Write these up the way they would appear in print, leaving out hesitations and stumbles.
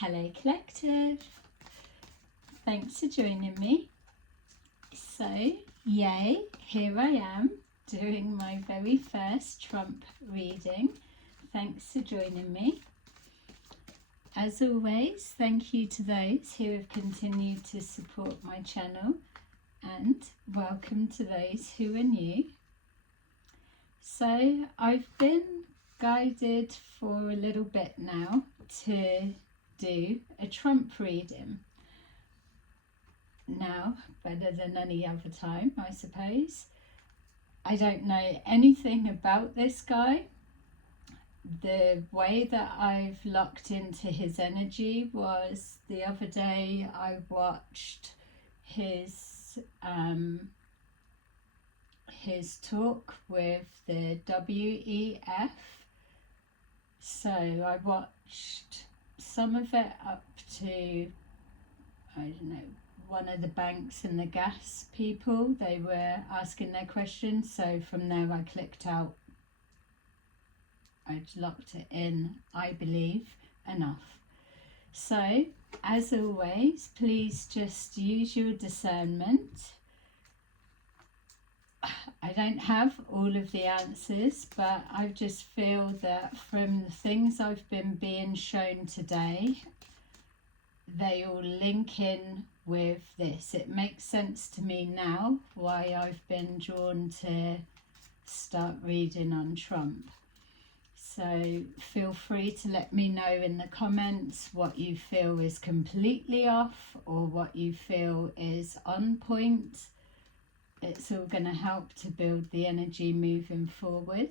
Hello Collective, thanks for joining me. So yay, here I am doing my very first Trump reading. Thanks for joining me. As always, thank you to those who have continued to support my channel, and welcome to those who are new. So I've been guided for a little bit now to do a Trump reading. Now, better than any other time, I suppose. I don't know anything about this guy. The way that I've locked into his energy was the other day I watched his talk with the WEF. So I watched some of it up to, I don't know, one of the banks and the gas people. They were asking their questions, so from there I clicked out. I'd locked it in, I believe, enough. So, as always, please just use your discernment. I don't have all of the answers, but I just feel that from the things I've been being shown today, they all link in with this. It makes sense to me now why I've been drawn to start reading on Trump. So feel free to let me know in the comments what you feel is completely off or what you feel is on point. It's all going to help to build the energy moving forward.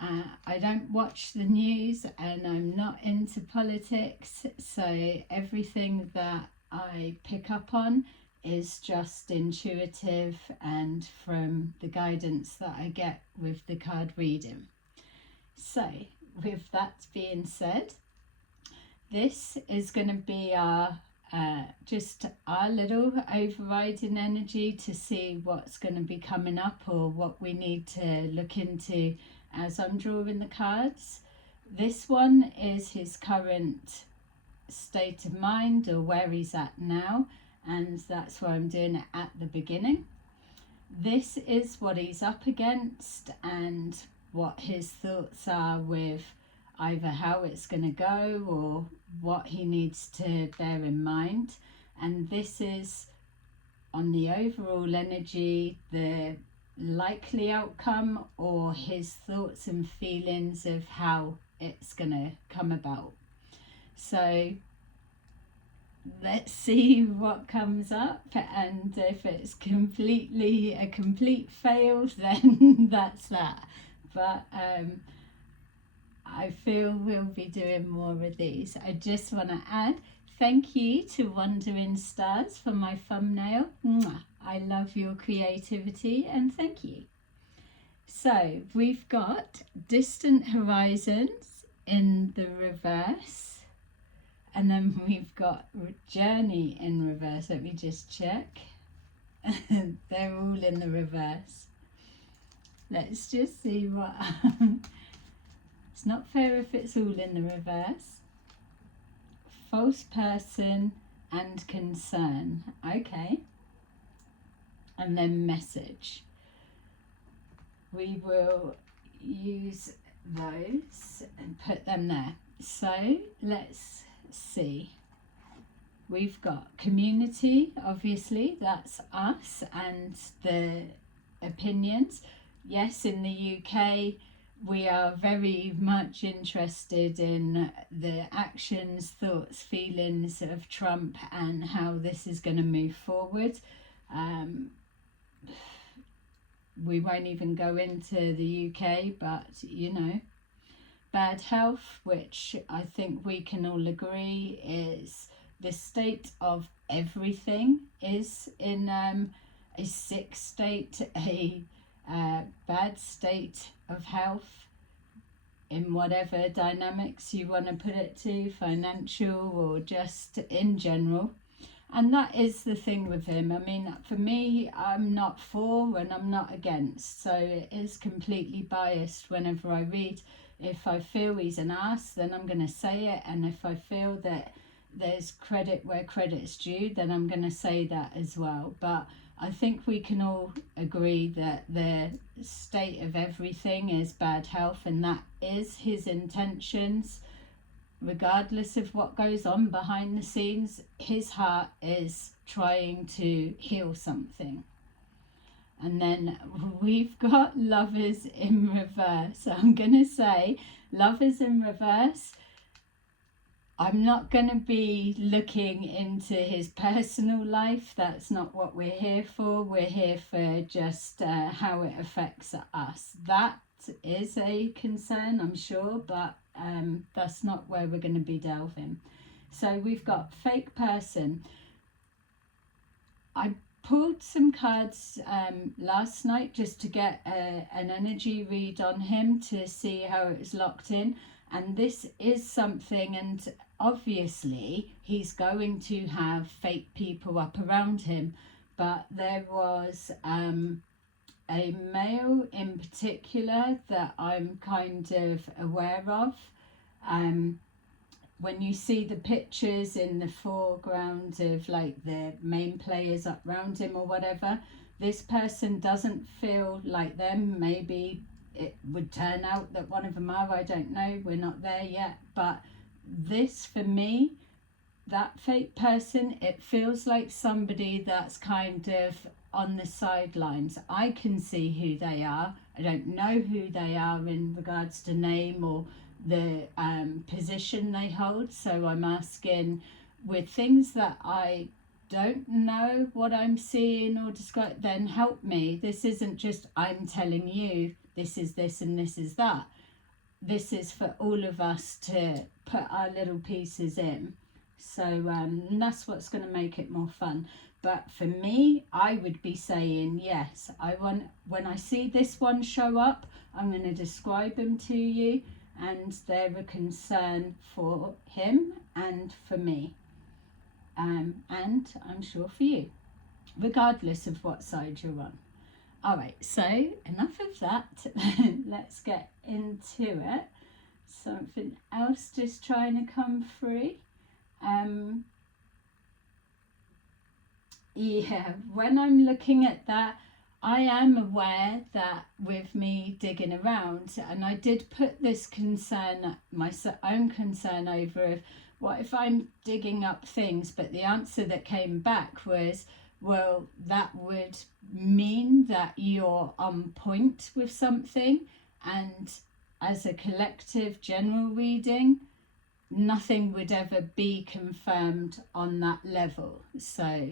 I don't watch the news and I'm not into politics, so everything that I pick up on is just intuitive and from the guidance that I get with the card reading. So, with that being said, this is going to be our just our little overriding energy to see what's going to be coming up or what we need to look into as I'm drawing the cards. This one is his current state of mind or where he's at now, and that's why I'm doing it at the beginning. This is what he's up against and what his thoughts are with either how it's going to go or what he needs to bear in mind. And this is on the overall energy, the likely outcome or his thoughts and feelings of how it's going to come about. So let's see what comes up, and if it's completely a complete fail, then that's that. But I feel we'll be doing more of these. I just want to add thank you to Wandering Stars for my thumbnail. Mwah. I love your creativity and thank you. So we've got Distant Horizons in the reverse, and then we've got Journey in reverse. Let me just check. They're all in the reverse. Let's just see what... It's not fair if it's all in the reverse. False person and concern. Okay. And then message. We will use those and put them there. So let's see. We've got community, obviously, that's us and the opinions. Yes, in the UK, we are very much interested in the actions, thoughts, feelings of Trump and how this is going to move forward. We won't even go into the UK, but you know, bad health, which I think we can all agree is the state of everything, is in a sick state, a bad state of health in whatever dynamics you want to put it to, financial or just in general. And that is the thing with him. I mean, for me, I'm not for and I'm not against, so it is completely biased whenever I read. If I feel he's an ass, then I'm going to say it. And if I feel that there's credit where credit's due, then I'm going to say that as well. But I think we can all agree that the state of everything is bad health, and that is his intentions. Regardless of what goes on behind the scenes, his heart is trying to heal something. And then we've got Lovers in reverse. I'm going to say Lovers in reverse. I'm not going to be looking into his personal life. That's not what we're here for. We're here for just how it affects us. That is a concern, I'm sure, but that's not where we're going to be delving. So we've got fake person. I pulled some cards last night just to get an energy read on him to see how it was locked in. And this is something, and obviously he's going to have fake people up around him. But there was a male in particular that I'm kind of aware of. When you see the pictures in the foreground of like the main players up around him or whatever, this person doesn't feel like them. Maybe it would turn out that one of them are, I don't know, we're not there yet. But this, for me, that fake person, it feels like somebody that's kind of on the sidelines. I can see who they are. I don't know who they are in regards to name or the position they hold. So I'm asking, with things that I don't know what I'm seeing or describe, then help me. This isn't just I'm telling you this is this and this is that. This is for all of us to put our little pieces in. So that's what's going to make it more fun. But for me, I would be saying, yes, I want, when I see this one show up, I'm going to describe him to you, and they're a concern for him and for me. And I'm sure for you, regardless of what side you're on. All right, so enough of that. Let's get into it. Something else just trying to come through. Yeah, when I'm looking at that, I am aware that with me digging around, and I did put this concern, my own concern over of what if I'm digging up things, but the answer that came back was, well, that would mean that you're on point with something, and as a collective general reading, nothing would ever be confirmed on that level, so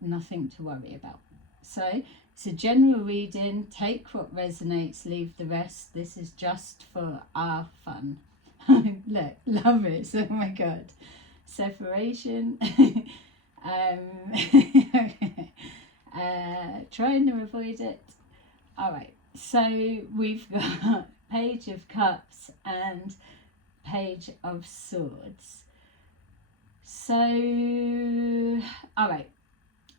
nothing to worry about. So it's a general reading. Take what resonates, leave the rest. This is just for our fun. Look, love it. Oh my god. Separation. Trying to avoid it. All right, so we've got Page of Cups and Page of Swords. So all right,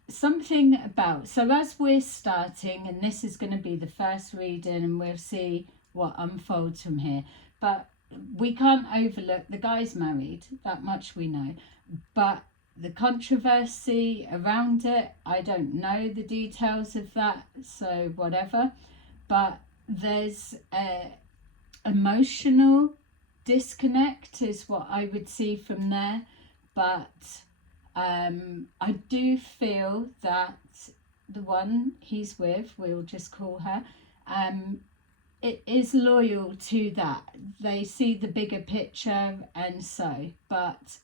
something about, so as we're starting, and this is going to be the first reading and we'll see what unfolds from here, but we can't overlook the guy's married, that much we know, but the controversy around it, I don't know the details of that, so whatever, but there's a emotional disconnect is what I would see from there. But I do feel that the one he's with, we'll just call her, it is loyal to that. They see the bigger picture, and so, but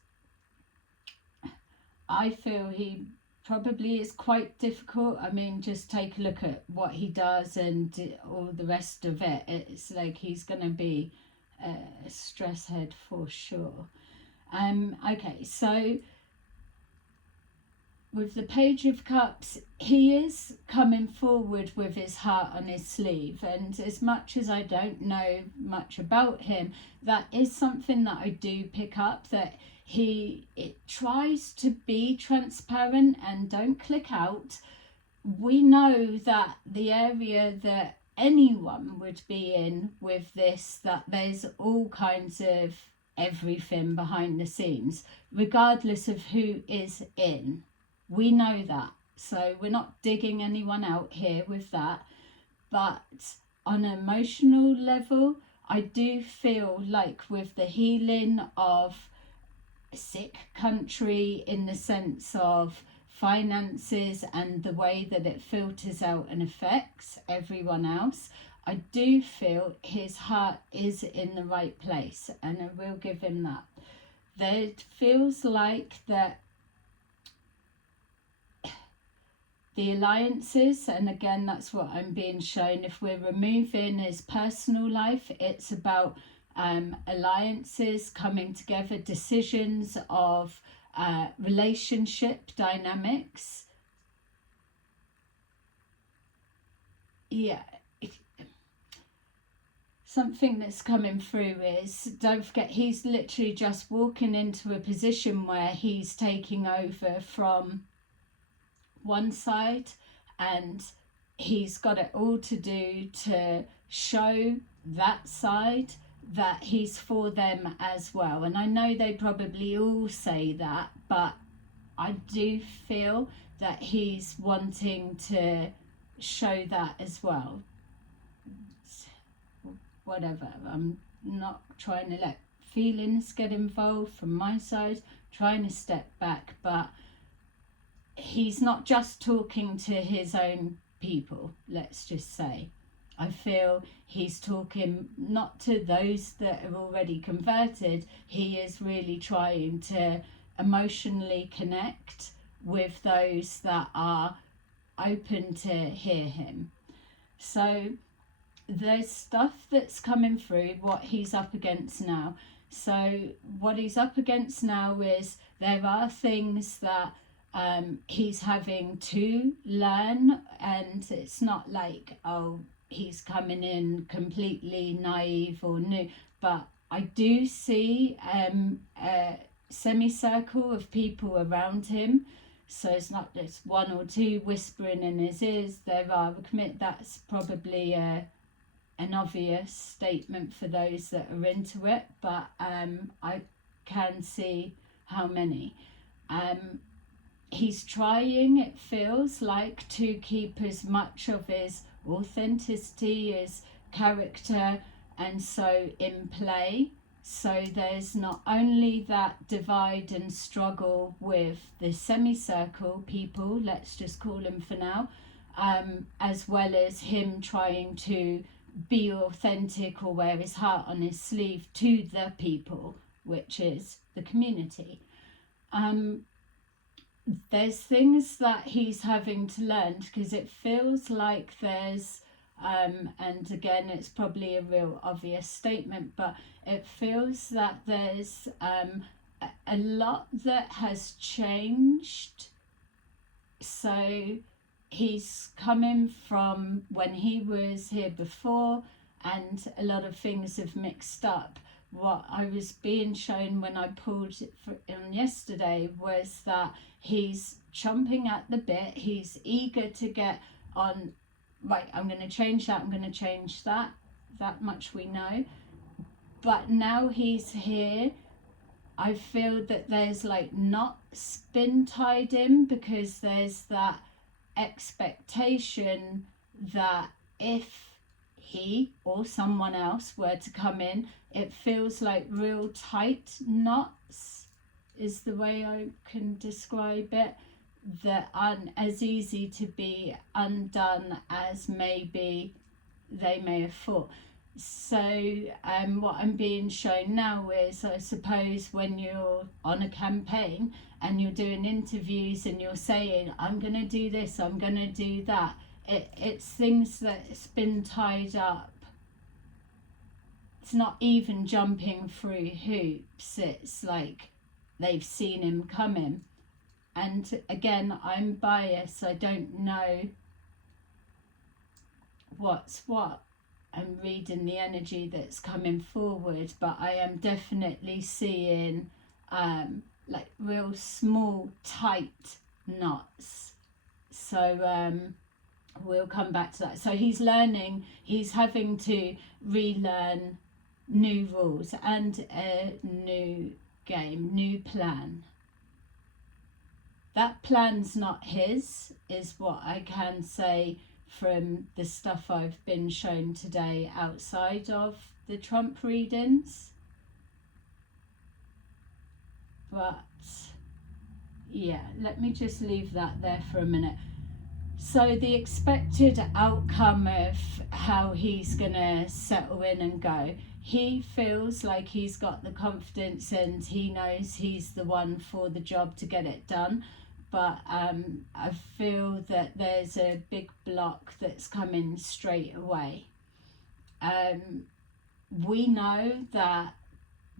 I feel he probably is quite difficult. I mean, just take a look at what he does and all the rest of it. It's like he's going to be a stress head for sure. Okay, so with the Page of Cups, he is coming forward with his heart on his sleeve, and as much as I don't know much about him, that is something that I do pick up, that it tries to be transparent and don't click out. We know that the area that anyone would be in with this, that there's all kinds of everything behind the scenes, regardless of who is in. We know that. So we're not digging anyone out here with that. But on an emotional level, I do feel like with the healing of a sick country, in the sense of finances and the way that it filters out and affects everyone else, I do feel his heart is in the right place, and I will give him that. There feels like that the alliances, and again that's what I'm being shown, if we're removing his personal life, it's about alliances coming together, decisions of relationship dynamics. Yeah, something that's coming through is, don't forget, he's literally just walking into a position where he's taking over from one side, and he's got it all to do to show that side that he's for them as well. And I know they probably all say that, but I do feel that he's wanting to show that as well. Whatever, I'm not trying to let feelings get involved from my side, trying to step back, but he's not just talking to his own people, let's just say. I feel he's talking not to those that are already converted. He is really trying to emotionally connect with those that are open to hear him. So there's stuff that's coming through, what he's up against now. So what he's up against now is, there are things that he's having to learn, and it's not like, oh, he's coming in completely naive or new, but I do see a semicircle of people around him. So it's not just one or two whispering in his ears. There are, that's probably an obvious statement for those that are into it, but I can see how many. He's trying, it feels like, to keep as much of his authenticity, his character, and so in play. So there's not only that divide and struggle with the semicircle people, let's just call him for now, as well as him trying to be authentic or wear his heart on his sleeve to the people, which is the community. There's things that he's having to learn, because it feels like there's and again it's probably a real obvious statement, but it feels that there's a lot that has changed. So he's coming from when he was here before, and a lot of things have mixed up. What I was being shown when I pulled it on yesterday was that he's chomping at the bit, he's eager to get on, right, I'm going to change that, I'm going to change that, that much we know. But now he's here, I feel that there's like knots been tied in, because there's that expectation that if he or someone else were to come in, it feels like real tight knots is the way I can describe it, that aren't as easy to be undone as maybe they may have thought. So what I'm being shown now is, I suppose when you're on a campaign and you're doing interviews and you're saying, I'm going to do this, I'm going to do that, it's things that's been tied up. It's not even jumping through hoops, it's like they've seen him coming. And again, I'm biased, I don't know what's what. I'm reading the energy that's coming forward, but I am definitely seeing like real small tight knots. So we'll come back to that. So he's learning, he's having to relearn new rules and a new game, new plan. That plan's not his, is what I can say from the stuff I've been shown today outside of the Trump readings. But yeah, let me just leave that there for a minute. So the expected outcome of how he's gonna settle in and go, he feels like he's got the confidence and he knows he's the one for the job to get it done. But I feel that there's a big block that's coming straight away. We know that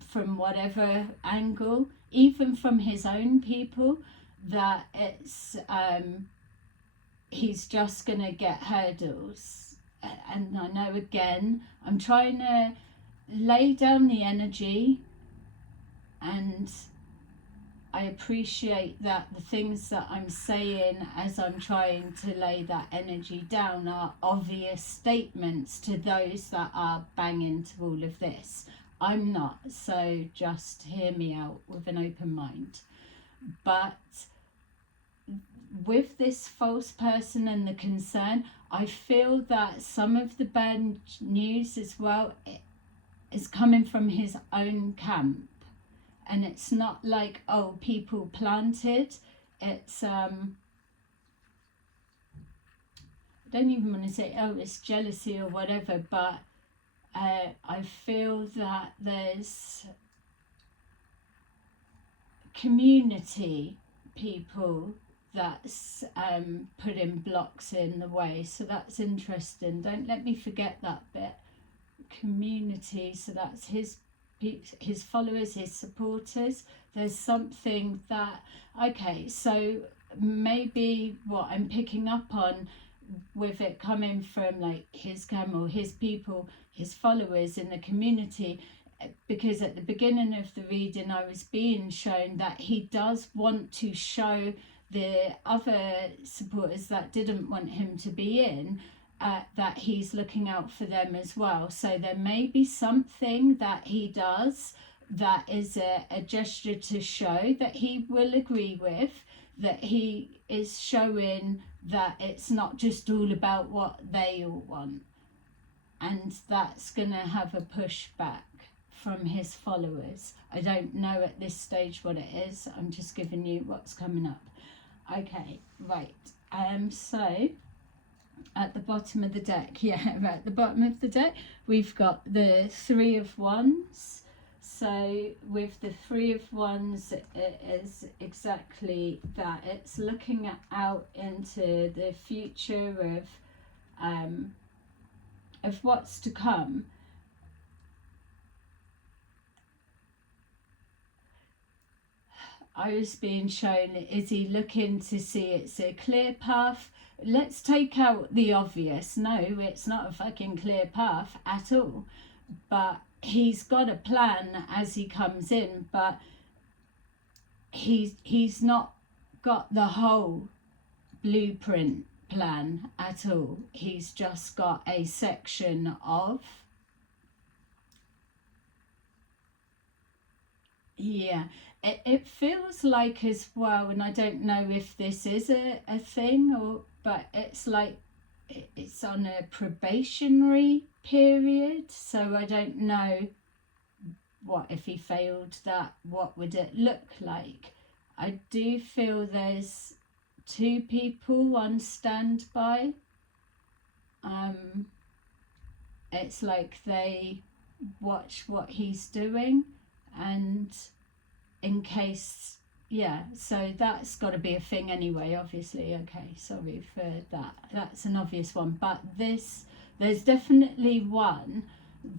from whatever angle, even from his own people, that it's he's just going to get hurdles. And I know, again, I'm trying to lay down the energy, and I appreciate that the things that I'm saying as I'm trying to lay that energy down are obvious statements to those that are banging to all of this. I'm not, so just hear me out with an open mind. But with this false person and the concern, I feel that some of the bad news as well is coming from his own camp. And it's not like, oh, people planted. It's, I don't even want to say, oh, it's jealousy or whatever, but I feel that there's community people that's putting blocks in the way. So that's interesting. Don't let me forget that bit. Community, so that's his followers, his supporters. There's something that, okay, so maybe what I'm picking up on with it coming from like his camp or his people, his followers in the community, because at the beginning of the reading I was being shown that he does want to show the other supporters that didn't want him to be in that he's looking out for them as well. So there may be something that he does that is a gesture to show that he will agree with, that he is showing that it's not just all about what they all want. And that's going to have a pushback from his followers. I don't know at this stage what it is. I'm just giving you what's coming up. Okay, right. So at the bottom of the deck, at the bottom of the deck, we've got the Three of Wands. So with the Three of Wands, it is exactly that. It's looking out into the future of what's to come. I was being shown, is he looking to see it's a clear path? Let's take out the obvious. No, it's not a fucking clear path at all. But he's got a plan as he comes in, but he's not got the whole blueprint plan at all. He's just got a section of, it feels like as well, and I don't know if this is a thing, or but it's like it's on a probationary period. So I don't know what if he failed that, what would it look like. I do feel there's two people on standby. It's like they watch what he's doing, and in case, so that's got to be a thing anyway, obviously. Okay, sorry for that, that's an obvious one. But there's definitely one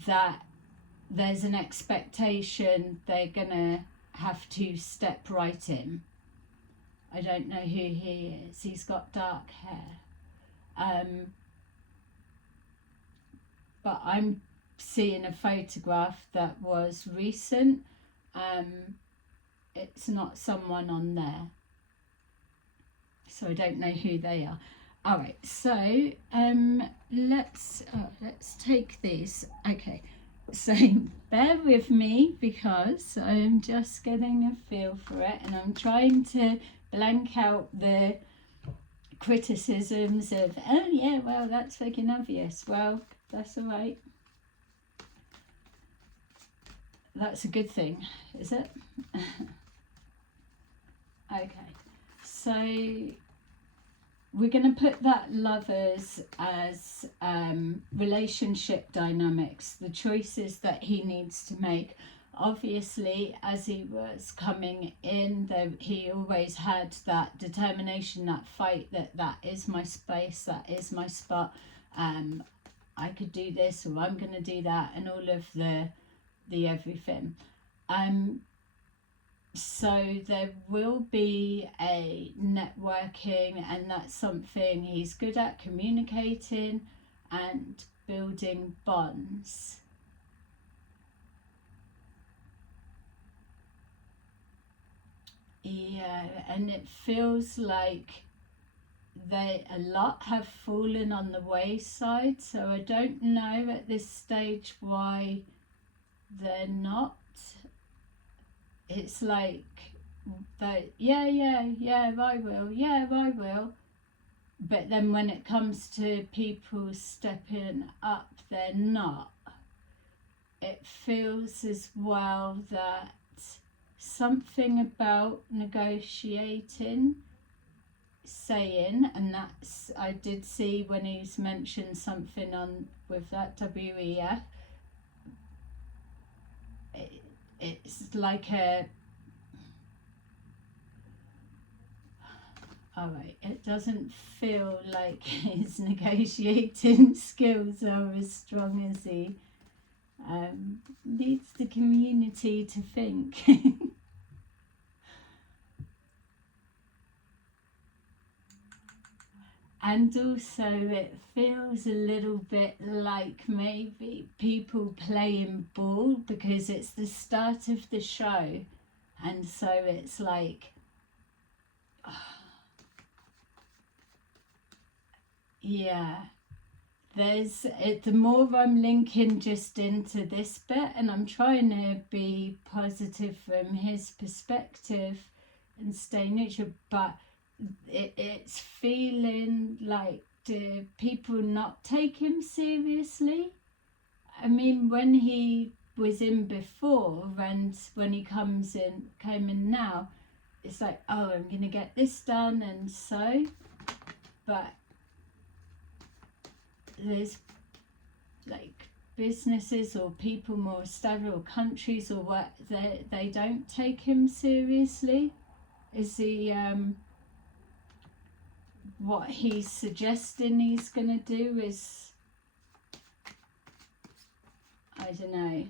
that there's an expectation they're gonna have to step right in. I don't know who he is. He's got dark hair, but I'm seeing a photograph that was recent. It's not someone on there, so I don't know who they are. All right, so let's take these. Okay, so bear with me because I'm just getting a feel for it, and I'm trying to blank out the criticisms of, oh yeah, well, that's fucking obvious. Well, that's all right. That's a good thing, is it? Okay, so we're going to put that lovers as relationship dynamics, the choices that he needs to make. Obviously, as he was coming in, though, he always had that determination, that fight, that is my space, that is my spot. I could do this, or I'm going to do that, and all of the everything. So there will be a networking, and that's something he's good at, communicating and building bonds. Yeah, and it feels like a lot have fallen on the wayside, so I don't know at this stage why they're not. It's like yeah, I will. But then when it comes to people stepping up, they're not. It feels as well that something about negotiating, saying, and that's, I did see when he's mentioned something on with that WEF, it's like a, all right, it doesn't feel like his negotiating skills are as strong as he needs the community to think. And also it feels a little bit like maybe people playing ball because it's the start of the show, and so it's like, yeah, there's it, the more I'm linking just into this bit, and I'm trying to be positive from his perspective and stay neutral, but it's feeling like, do people not take him seriously? I mean, when he was in before, and when he came in now, it's like, oh, I'm gonna get this done, and so, but there's like businesses or people more established, or countries, or what, they don't take him seriously. Is he what he's suggesting he's gonna do is, I don't know,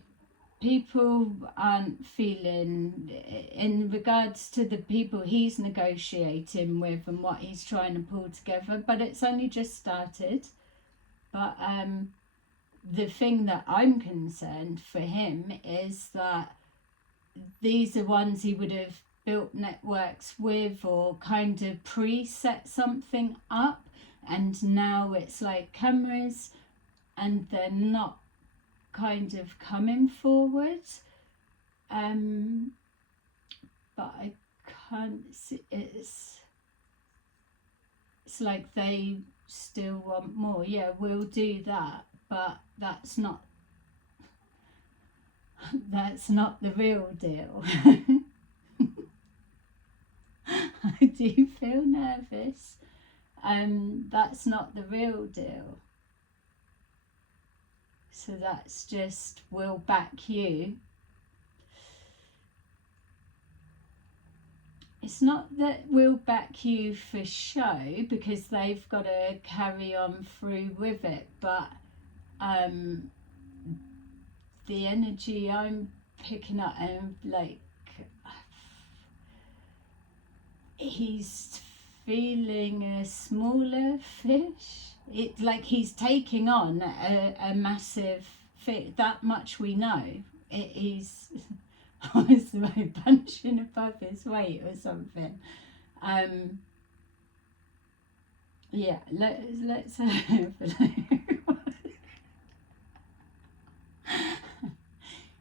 people aren't feeling, in regards to the people he's negotiating with and what he's trying to pull together, but it's only just started. But the thing that I'm concerned for him is that these are ones he would have built networks with, or kind of pre-set something up, and now it's like cameras and they're not kind of coming forward. But I can't see, it's like they still want more. Yeah, we'll do that, but that's not the real deal. I do feel nervous. That's not the real deal. So that's just, we'll back you. It's not that we'll back you for show, because they've got to carry on through with it, but the energy I'm picking up, and like, he's feeling a smaller fish. It like he's taking on a massive fish. That much we know. He's was like punching above his weight or something. Yeah, let's have a look.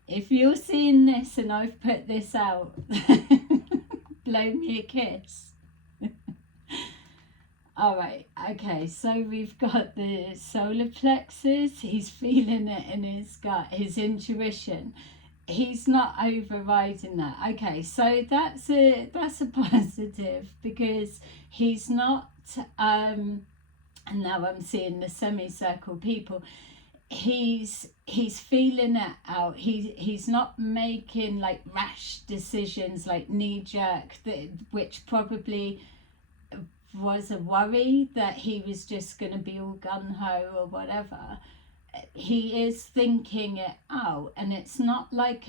If you're seeing this and I've put this out, blow me a kiss. All right, okay, so we've got the solar plexus. He's feeling it in his gut, his intuition. He's not overriding that. Okay, so that's a positive, because he's not and now I'm seeing the semicircle people. He's feeling it out. He's not making like rash decisions, like knee jerk, which probably was a worry that he was just going to be all gung-ho or whatever. He is thinking it out, and it's not like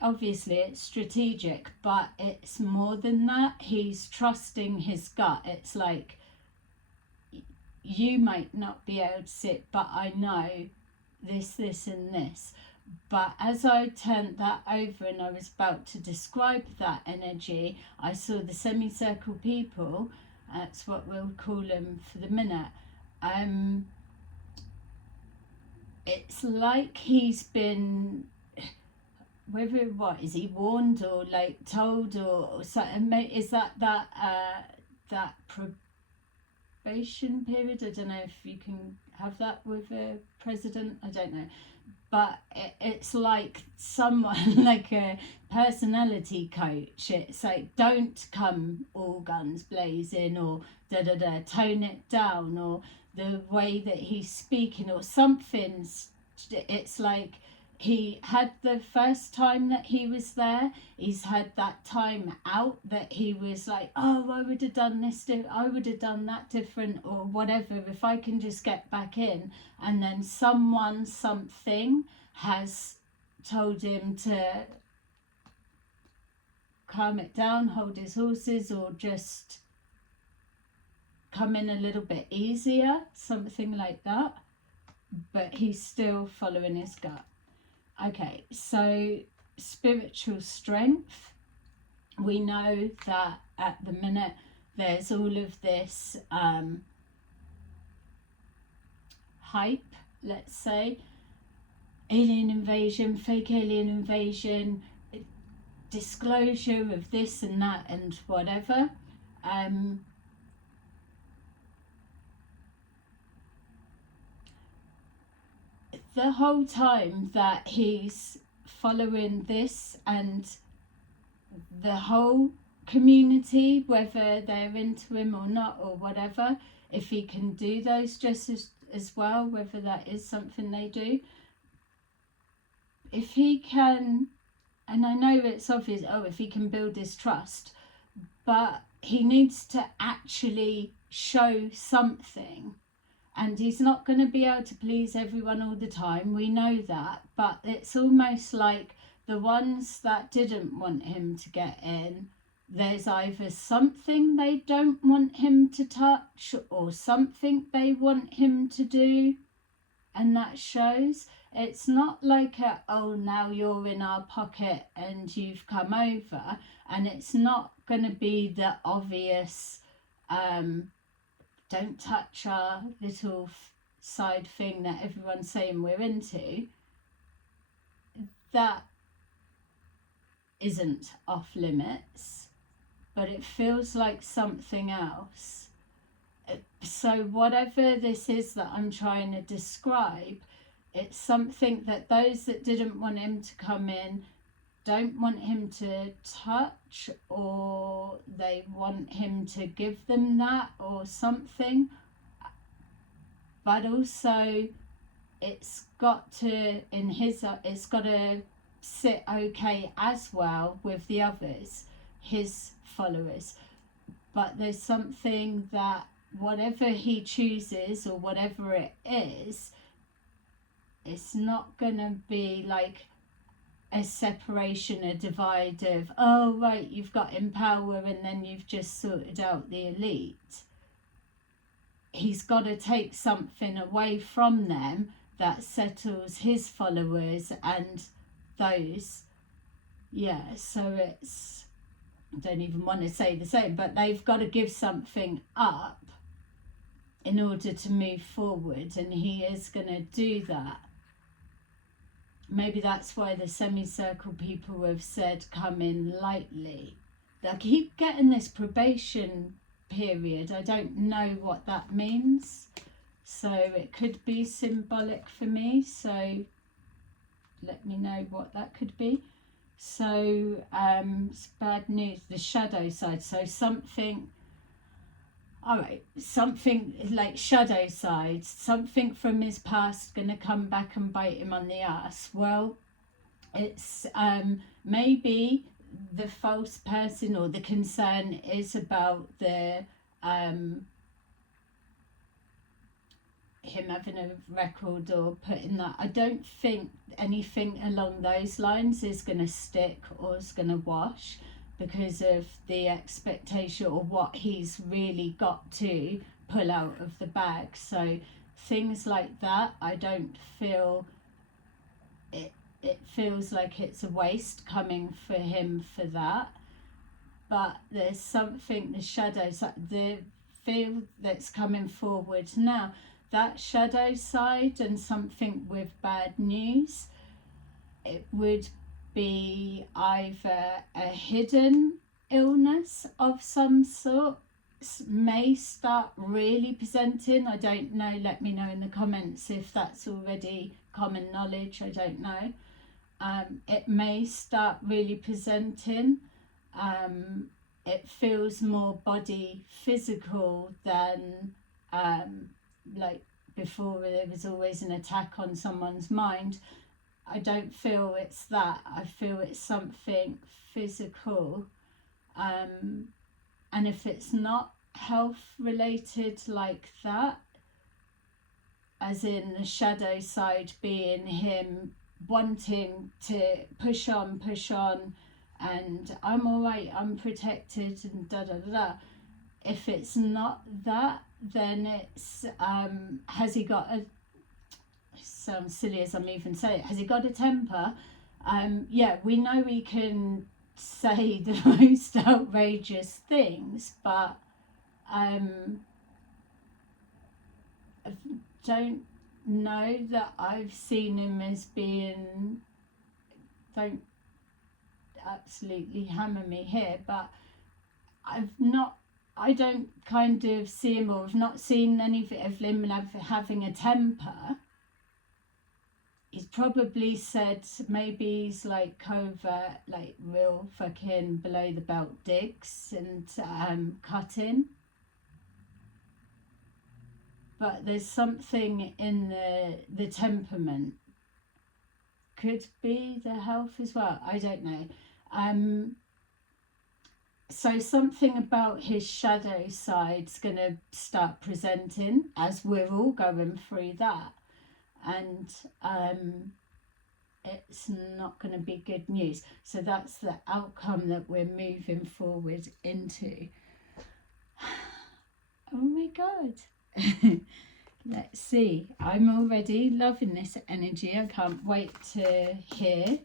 obviously it's strategic, but it's more than that. He's trusting his gut. It's like, you might not be able to sit, but I know this and this. But as I turned that over and I was about to describe that energy, I saw the semicircle people. That's what we'll call them for the minute. It's like he's been, whether what is he warned or like told or something. Is that probation period? I don't know if you can have that with a president. I don't know. But it's like someone, like a personality coach. It's like, don't come all guns blazing, or tone it down, or the way that he's speaking, or something's. It's like he had the first time that he was there, he's had that time out that he was like, oh, I would have done this, I would have done that different, or whatever, if I can just get back in. And then something has told him to calm it down, hold his horses, or just come in a little bit easier, something like that. But he's still following his gut. Okay, so spiritual strength. We know that at the minute there's all of this hype, let's say, alien invasion, fake alien invasion, disclosure of this and that and whatever. The whole time that he's following this, and the whole community, whether they're into him or not or whatever, if he can do those just as well, whether that is something they do, if he can, and I know it's obvious, if he can build his trust, but he needs to actually show something. And he's not going to be able to please everyone all the time, we know that, but it's almost like the ones that didn't want him to get in, there's either something they don't want him to touch or something they want him to do, and that shows. It's not like now you're in our pocket and you've come over, and it's not going to be the obvious don't touch our little side thing that everyone's saying we're into. That isn't off limits, but it feels like something else. So whatever this is that I'm trying to describe, it's something that those that didn't want him to come in don't want him to touch, or they want him to give them that or something. But also it's got to, it's got to sit okay as well with the others, his followers. But there's something that whatever he chooses or whatever it is, it's not going to be like a separation, a divide of, oh right, you've got in power and then you've just sorted out the elite. He's got to take something away from them that settles his followers and those. So it's, I don't even want to say the same, but they've got to give something up in order to move forward, and he is going to do that. Maybe that's why the semicircle people have said come in lightly. They keep getting this probation period. I don't know what that means, so it could be symbolic for me, so let me know what that could be. So it's bad news, the shadow side. So something, all right, something like shadow side, something from his past going to come back and bite him on the ass. Well, it's maybe the false person or the concern is about the him having a record or putting that. I don't think anything along those lines is going to stick or is going to wash, because of the expectation or what he's really got to pull out of the bag. So things like that, I don't feel it. It feels like it's a waste coming for him for that. But there's something, the shadows, the feel that's coming forward now, that shadow side, and something with bad news, it would be either a hidden illness of some sort, may start really presenting. I don't know, let me know in the comments if that's already common knowledge. I don't know. It may start really presenting. It feels more body physical than like before, there was always an attack on someone's mind. I don't feel it's that. I feel it's something physical. And if it's not health related like that, as in the shadow side being him wanting to push on, and I'm all right, I'm protected, and da da da da. If it's not that, then it's has he got a, sounds silly as I'm even saying it, has he got a temper? Yeah, we know he can say the most outrageous things, but I don't know that I've seen him as being, don't absolutely hammer me here, but I don't kind of see him, or have not seen any of him having a temper. He's probably said maybe he's like covert, like real fucking below the belt digs and cutting. But there's something in the temperament. Could be the health as well. I don't know. So something about his shadow side's going to start presenting as we're all going through that. And it's not going to be good news. So that's the outcome that we're moving forward into. Oh my God. Let's see. I'm already loving this energy. I can't wait to hear,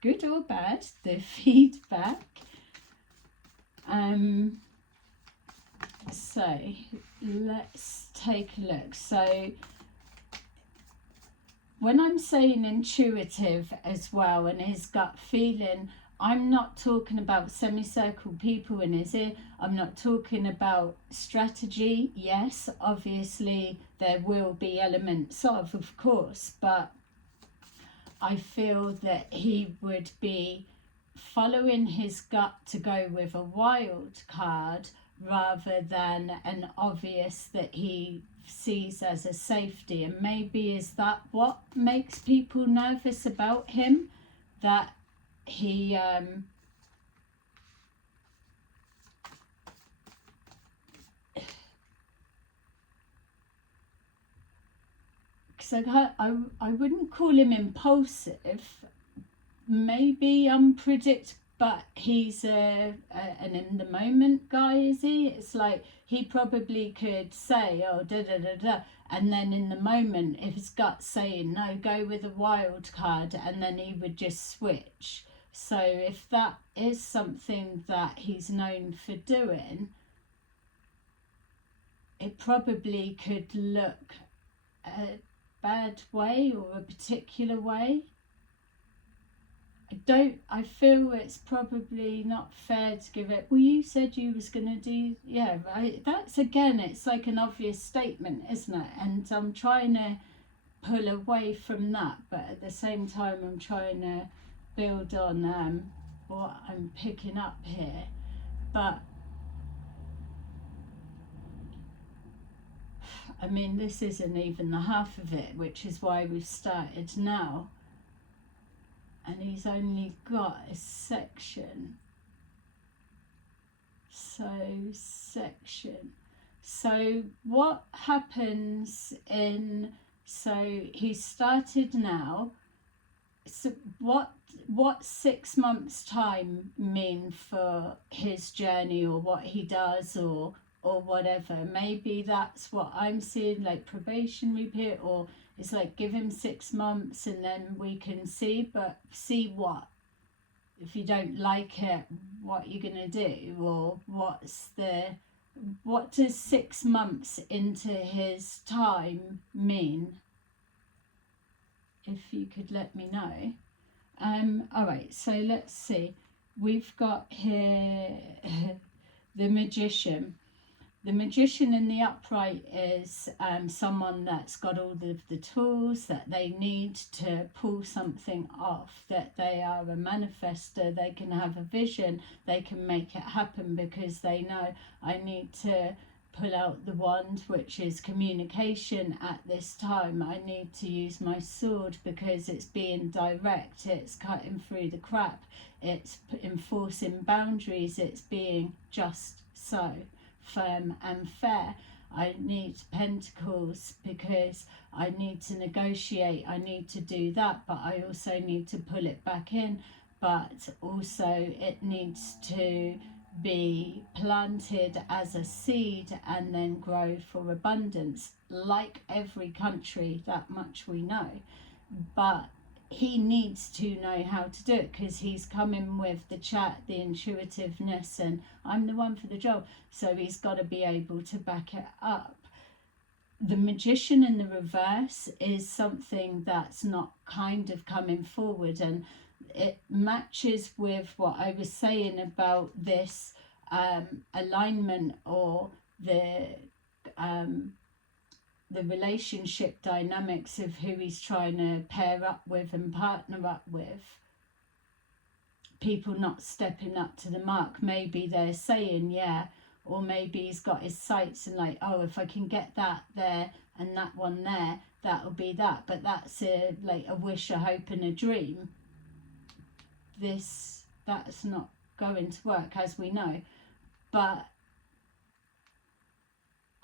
good or bad, the feedback. So let's take a look. So when I'm saying intuitive as well, and his gut feeling, I'm not talking about semicircle people in his ear. I'm not talking about strategy. Yes, obviously there will be elements of course, but I feel that he would be following his gut to go with a wild card rather than an obvious that he sees as a safety. And maybe is that what makes people nervous about him, that he because I wouldn't call him impulsive, maybe unpredictable, but he's an in the moment guy, is he? It's like he probably could say, oh, da da da da, and then in the moment, if his gut's saying no, go with a wild card, and then he would just switch. So if that is something that he's known for doing, it probably could look a bad way or a particular way. I feel it's probably not fair to give it, well, you said you was going to do, yeah, right. That's, again, it's like an obvious statement, isn't it? And I'm trying to pull away from that, but at the same time I'm trying to build on what I'm picking up here. But I mean, this isn't even the half of it, which is why we've started now. And he's only got a section. So what happens in, so he started now. So what 6 months time mean for his journey, or what he does, or whatever? Maybe that's what I'm seeing, like probationary period, or it's like give him 6 months and then we can see. But see what? If you don't like it, what you're gonna do? Or what does 6 months into his time mean? If you could let me know. All right, so let's see. We've got here the Magician. The Magician in the upright is someone that's got all of the tools that they need to pull something off, that they are a manifester, they can have a vision, they can make it happen because they know, I need to pull out the wand, which is communication at this time. I need to use my sword because it's being direct, it's cutting through the crap, it's enforcing boundaries, it's being just so firm and fair. I need pentacles because I need to negotiate, I need to do that, but I also need to pull it back in, but also it needs to be planted as a seed and then grow for abundance, like every country, that much we know. But he needs to know how to do it because he's coming with the chat, the intuitiveness, and I'm the one for the job, so he's got to be able to back it up. The Magician in the reverse is something that's not kind of coming forward, and it matches with what I was saying about this alignment, or the relationship dynamics of who he's trying to pair up with and partner up with. People not stepping up to the mark. Maybe they're saying yeah, or maybe he's got his sights and like, oh, if I can get that there and that one there, that'll be that. But that's like a wish, a hope and a dream. That's not going to work, as we know. But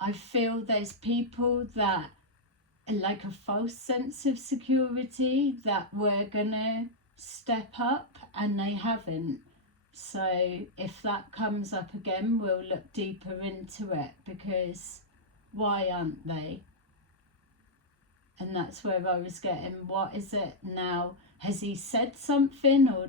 I feel there's people that like a false sense of security that we're gonna step up and they haven't. So if that comes up again, we'll look deeper into it, because why aren't they? And that's where I was getting, what is it now? Has he said something, or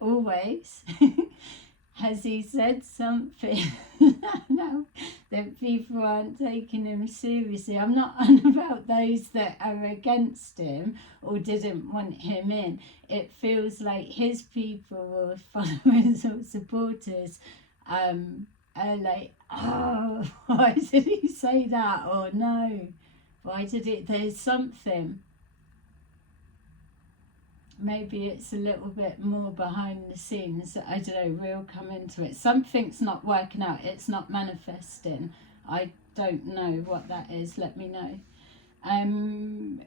always has he said something now that people aren't taking him seriously? I'm not on about those that are against him or didn't want him in. It feels like his people or followers or supporters are like, oh, why did he say that? Or no, why did it, there's something. Maybe it's a little bit more behind the scenes. I don't know, we'll come into it. Something's not working out. It's not manifesting. I don't know what that is. Let me know.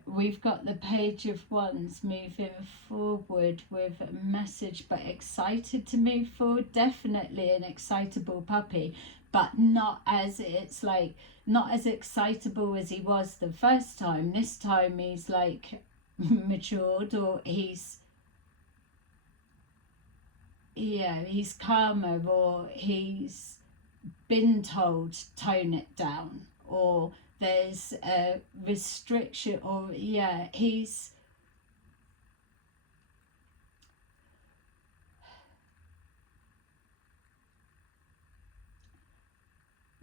We've got the Page of Wands moving forward with a message, but excited to move forward. Definitely an excitable puppy, but not as, it's like, not as excitable as he was the first time. This time he's like matured, or he's calmer, or he's been told tone it down, or there's a restriction, or he's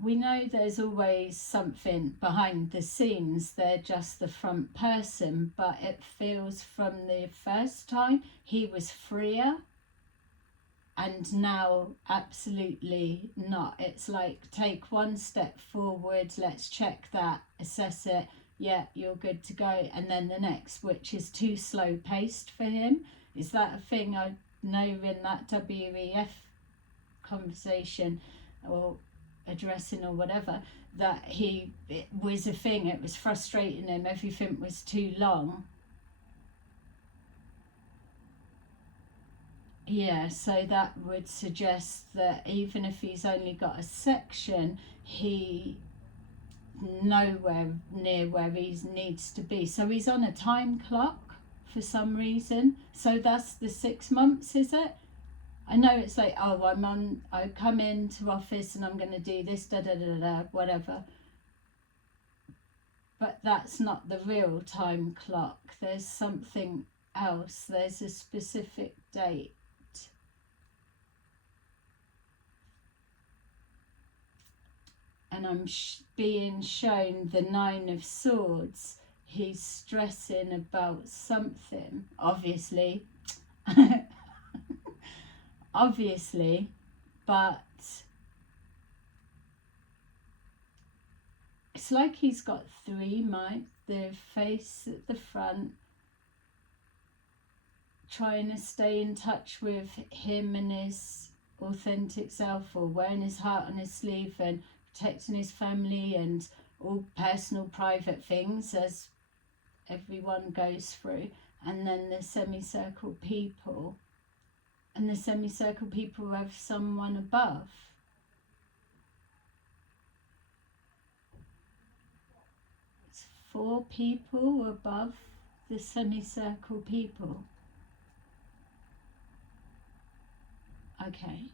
we know there's always something behind the scenes. They're just the front person, but it feels from the first time he was freer, and now absolutely not. It's like, take one step forward, let's check that, assess it, yeah, you're good to go, and then the next, which is too slow paced for him. Is that a thing? I know in that WEF conversation or addressing or whatever, that it was a thing, it was frustrating him, everything was too long. Yeah, so that would suggest that even if he's only got a section, he nowhere near where he needs to be. So he's on a time clock for some reason. So that's the 6 months, is it? I know it's like, oh, I come into office and I'm going to do this, da da da da, whatever. But that's not the real time clock. There's something else. There's a specific date. And I'm being shown the 9 of Swords. He's stressing about something, obviously. Obviously, but it's like he's got 3 minds, the face at the front, trying to stay in touch with him and his authentic self, or wearing his heart on his sleeve and protecting his family and all personal private things as everyone goes through. And then the semicircle people, and the semicircle people have someone above. It's 4 people above the semicircle people. Okay.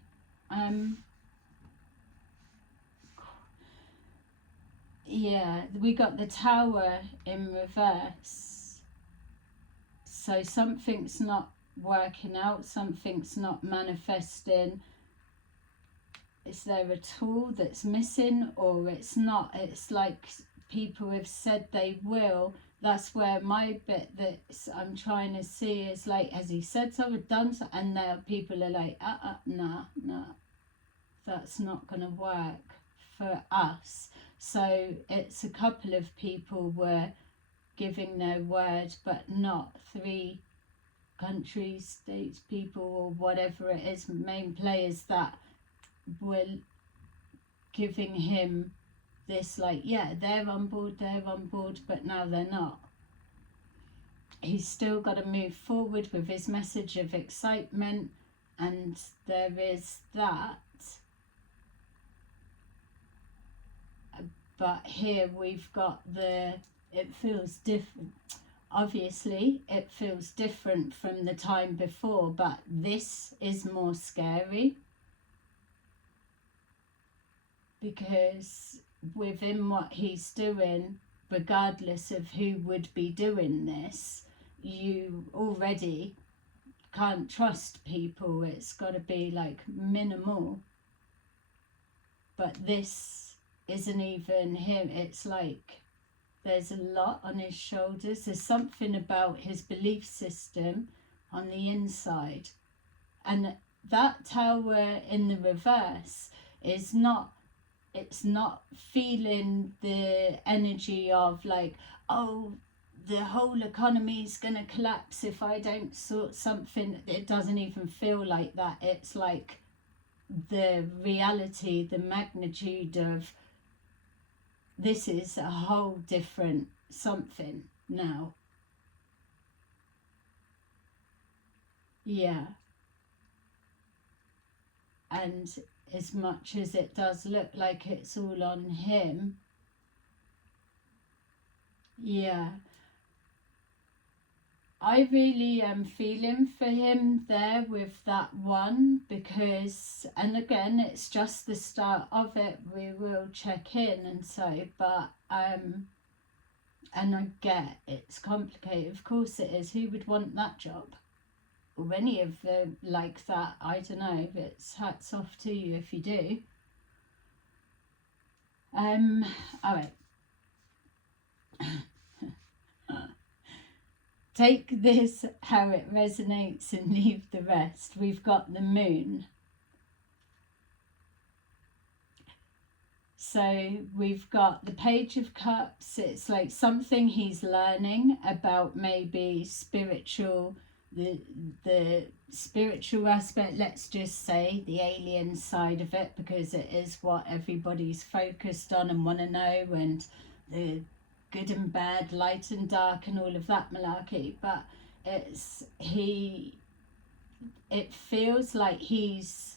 Yeah, we got the Tower in reverse. So something's not working out, something's not manifesting. Is there a tool that's missing, or it's not? It's like people have said they will. That's where my bit that I'm trying to see is like, has he said so or done so? And now people are like, nah, that's not going to work for us. So it's a couple of people were giving their word, but not 3 countries, states, people, or whatever it is, main players that were giving him this, like, yeah, they're on board, but now they're not. He's still got to move forward with his message of excitement, and there is that. But here we've got it feels different. Obviously, it feels different from the time before, but this is more scary. Because within what he's doing, regardless of who would be doing this, you already can't trust people. It's got to be like minimal. But this isn't even him. It's like there's a lot on his shoulders. There's something about his belief system on the inside. And that Tower in the reverse is not, it's not feeling the energy of like, oh, the whole economy is going to collapse if I don't sort something. It doesn't even feel like that. It's like the reality, the magnitude of this is a whole different something now. Yeah. And as much as it does look like it's all on him, yeah, I really am feeling for him there with that one, because, and again, it's just the start of it. We will check in and so, but and I get it's complicated. Of course it is. Who would want that job? Or any of them like that? I don't know. It's hats off to you if you do. All right. Take this how it resonates and leave the rest. We've got the moon. So we've got the Page of Cups. It's like something he's learning about, maybe spiritual, the spiritual aspect, let's just say the alien side of it, because it is what everybody's focused on and want to know, and the good and bad, light and dark, and all of that malarkey. But it feels like he's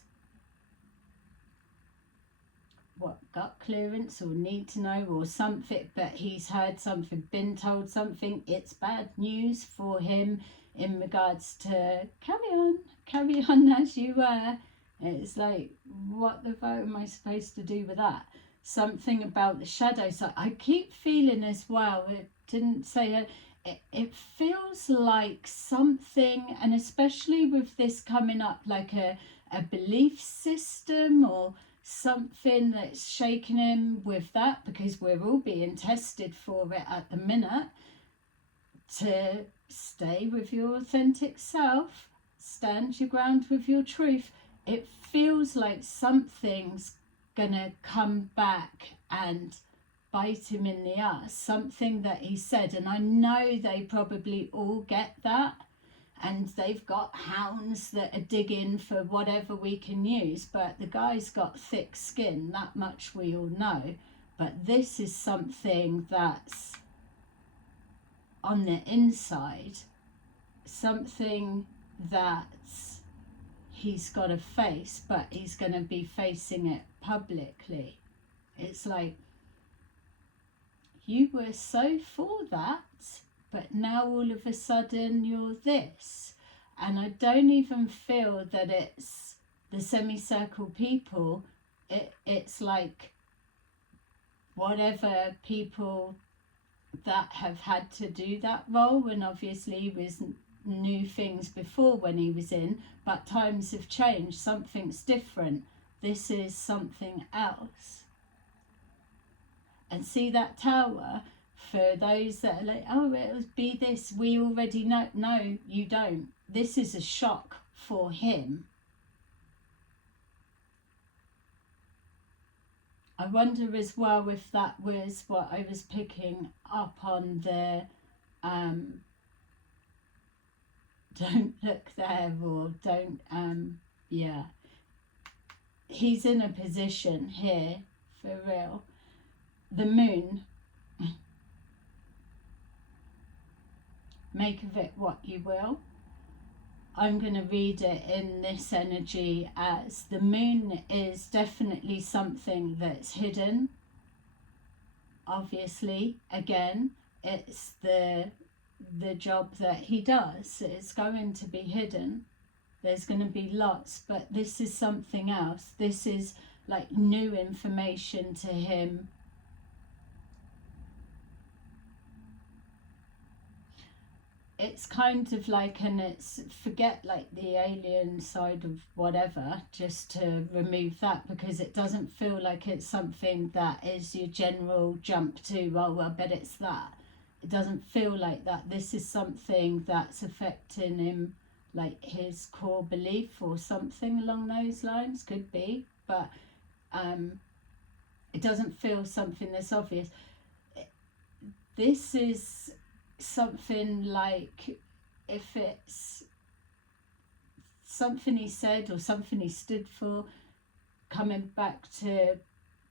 got clearance or need to know or something, but he's heard something, been told something. It's bad news for him in regards to carry on as you were. It's like, what the fuck am I supposed to do with that? Something about the shadow side. I keep feeling as well, it didn't say that, it feels like something, and especially with this coming up, like a belief system or something that's shaking him with that, because we're all being tested for it at the minute, to stay with your authentic self, stand your ground with your truth. It feels like something's gonna come back and bite him in the ass, something that he said, and I know they probably all get that, and they've got hounds that are digging for whatever we can use, but the guy's got thick skin, that much we all know. But this is something that's on the inside, something that he's got to face, but he's going to be facing it publicly. It's like, you were so for that, but now all of a sudden you're this. And I don't even feel that it's the semicircle people. It's like whatever people that have had to do that role, and obviously he was new things before when he was in, but times have changed, something's different. This is something else. And see that tower, for those that are like, oh, it'll be this, we already know. No, you don't. This is a shock for him. I wonder as well if that was what I was picking up on the don't look there, or don't, yeah. He's in a position here, for real. The moon, make of it what you will. I'm going to read it in this energy as the moon is definitely something that's hidden. Obviously, again, it's the job that he does. It's going to be hidden. There's going to be lots, but this is something else. This is like new information to him. It's kind of like, and it's, forget like the alien side of whatever, just to remove that, because it doesn't feel like it's something that is your general jump to, oh, well, I bet it's that. It doesn't feel like that. This is something that's affecting him, like his core belief or something along those lines, could be, but it doesn't feel something that's obvious. This is something like, if it's something he said or something he stood for, coming back to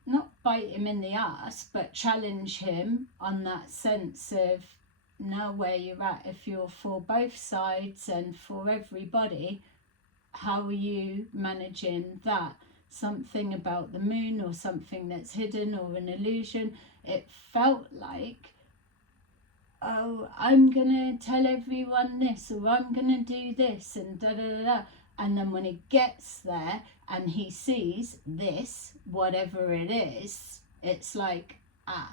not bite him in the ass, but challenge him on that sense of know where you're at. If you're for both sides and for everybody, how are you managing that? Something about the moon, or something that's hidden, or an illusion. It felt like, oh, I'm gonna tell everyone this, or I'm gonna do this, and da da da da. And then when he gets there and he sees this, whatever it is, it's like, I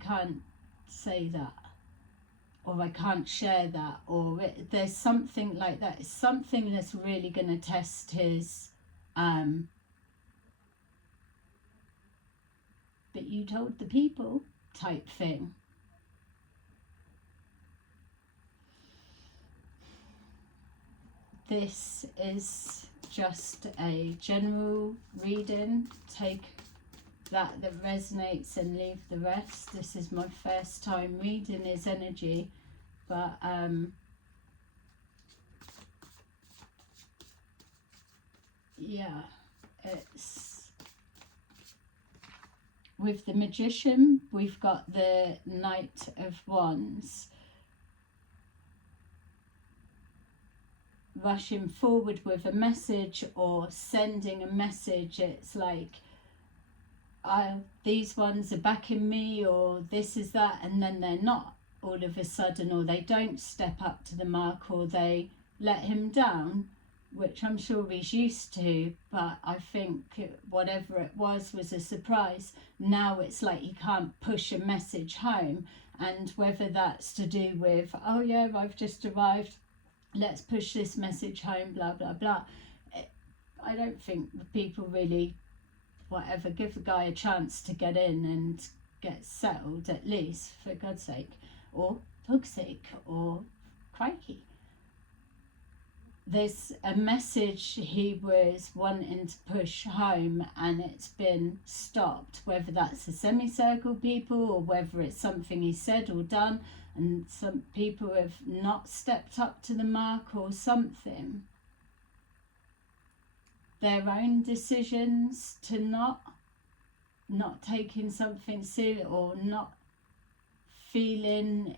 can't say that, or I can't share that, or there's something like that. It's something that's really going to test his but you told the people type thing. This is just a general reading. Take that resonates and leave the rest. This is my first time reading his energy, but yeah, it's with the Magician, we've got the Knight of Wands rushing forward with a message or sending a message. It's like, these ones are backing me, or this is that, and then they're not all of a sudden, or they don't step up to the mark, or they let him down, which I'm sure he's used to, but I think whatever it was a surprise. Now it's like he can't push a message home, and whether that's to do with, oh yeah, I've just arrived, let's push this message home, blah blah blah. I don't think the people really, whatever, give the guy a chance to get in and get settled, at least, for God's sake, or dog's sake, or crikey. There's a message he was wanting to push home and it's been stopped, whether that's the semicircle people or whether it's something he said or done and some people have not stepped up to the mark or something. Their own decisions to not taking something serious, or not feeling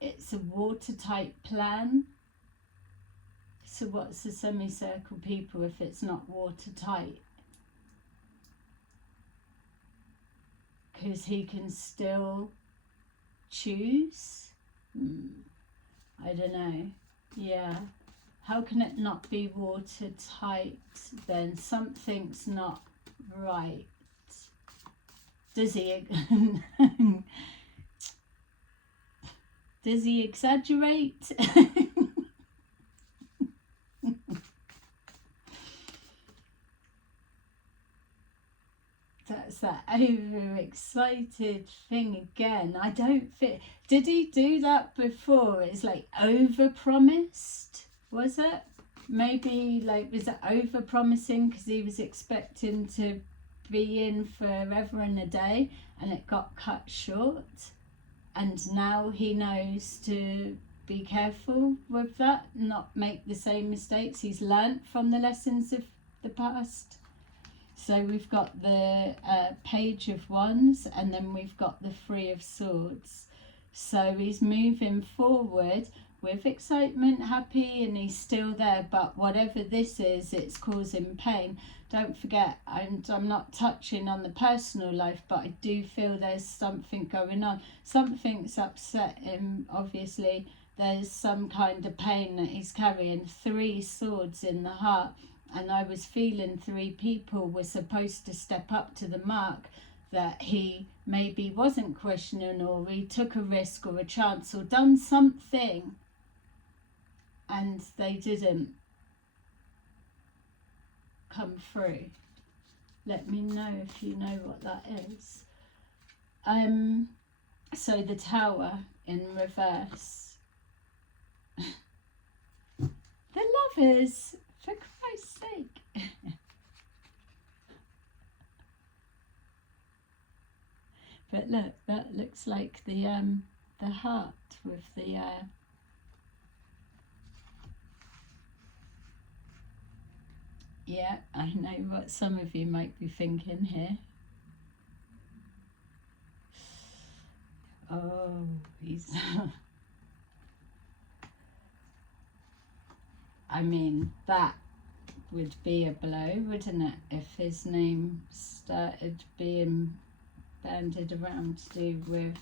it's a watertight plan. So what's the semicircle people if it's not watertight? Because he can still choose? I don't know. Yeah. How can it not be watertight then? Something's not right. Does he does he exaggerate? That's that overexcited thing again. I don't fit. Did he do that before? It's like overpromised, was it? Maybe like, was it overpromising because he was expecting to be in forever and a day and it got cut short, and now he knows to be careful with that, not make the same mistakes. He's learnt from the lessons of the past. So we've got the Page of Wands, and then we've got the Three of Swords. So he's moving forward with excitement, happy, and he's still there. But whatever this is, it's causing pain. Don't forget, I'm not touching on the personal life, but I do feel there's something going on. Something's upset him, obviously. There's some kind of pain that he's carrying. 3 swords in the heart. And I was feeling 3 people were supposed to step up to the mark that he maybe wasn't questioning, or he took a risk or a chance or done something and they didn't come through. Let me know if you know what that is. So the Tower in reverse. The Lovers, for Christ's sake. But look, that looks like the heart with the yeah, I know what some of you might be thinking here. Oh, he's I mean, that would be a blow, wouldn't it, if his name started being banded around to do with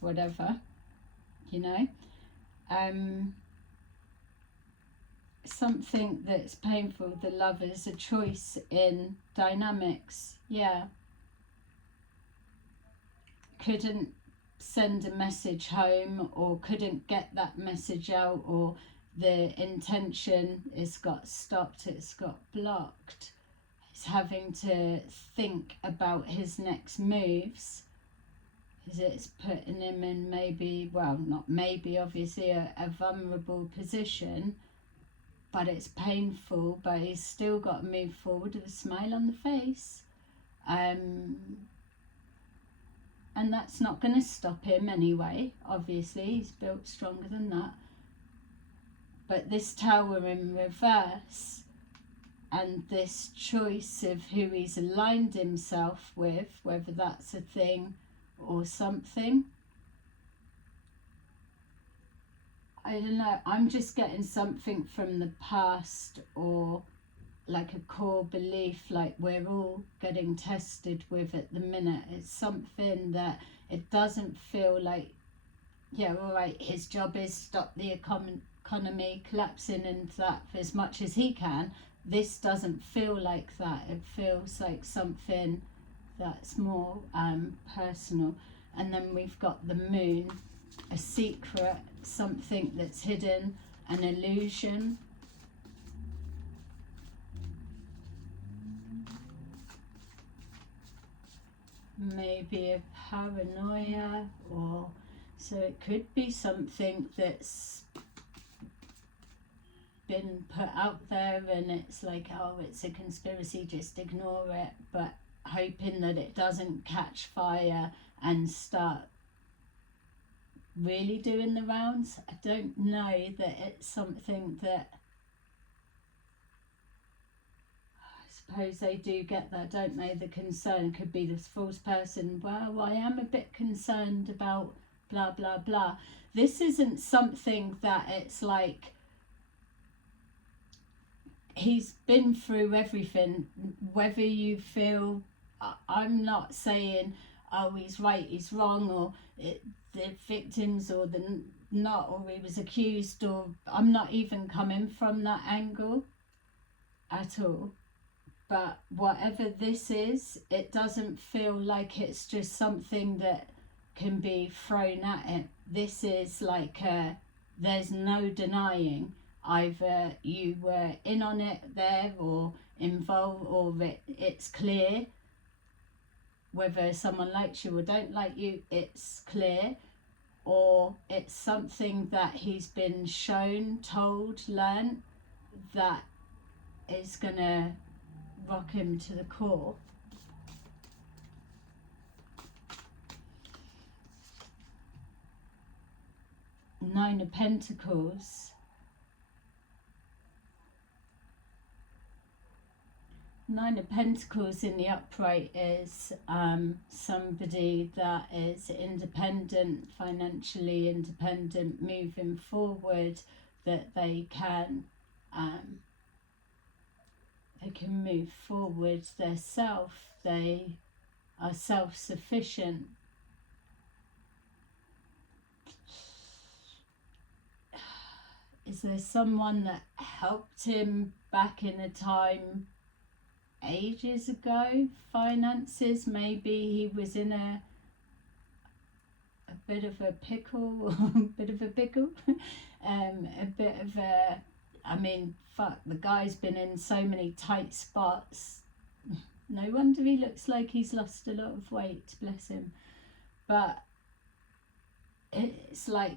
whatever, you know. Something that's painful. The Lovers, a choice in dynamics. Yeah. Couldn't send a message home, or couldn't get that message out, or the intention has got stopped, it's got blocked. he's having to think about his next moves, because it's putting him in maybe, well, not maybe, obviously a vulnerable position, but it's painful, but he's still got to move forward with a smile on the face. And that's not going to stop him anyway, obviously, he's built stronger than that. But this Tower in reverse, and this choice of who he's aligned himself with, whether that's a thing or something, I don't know, I'm just getting something from the past, or like a core belief, like we're all getting tested with at the minute. It's something that it doesn't feel like, yeah, all right, his job is stop the economy collapsing into that as much as he can. This doesn't feel like that. It feels like something that's more personal. And then we've got the moon, a secret, something that's hidden, an illusion. Maybe a paranoia, or so it could be something that's been put out there and it's like, oh, it's a conspiracy, just ignore it, but hoping that it doesn't catch fire and start really doing the rounds. I don't know that it's something that, suppose they do get that, don't they? The concern could be this false person, well, I am a bit concerned about blah blah blah. This isn't something that it's like he's been through everything, whether you feel, I'm not saying oh he's right, he's wrong, or the victims or the not, or he was accused, or I'm not even coming from that angle at all. But whatever this is, it doesn't feel like it's just something that can be thrown at it. This is like there's no denying. Either you were in on it there or involved, or it's clear. Whether someone likes you or don't like you, it's clear. Or it's something that he's been shown, told, learnt, that is going to rock him to the core. Nine of Pentacles. Nine of Pentacles in the upright is somebody that is independent, financially independent, moving forward, that they can move forward themselves. They are self-sufficient. Is there someone that helped him back in a time ages ago? Finances, maybe he was in a bit of a pickle, or a bit of a pickle, a bit of a, I mean, fuck, the guy's been in so many tight spots. No wonder he looks like he's lost a lot of weight, bless him. But it's like,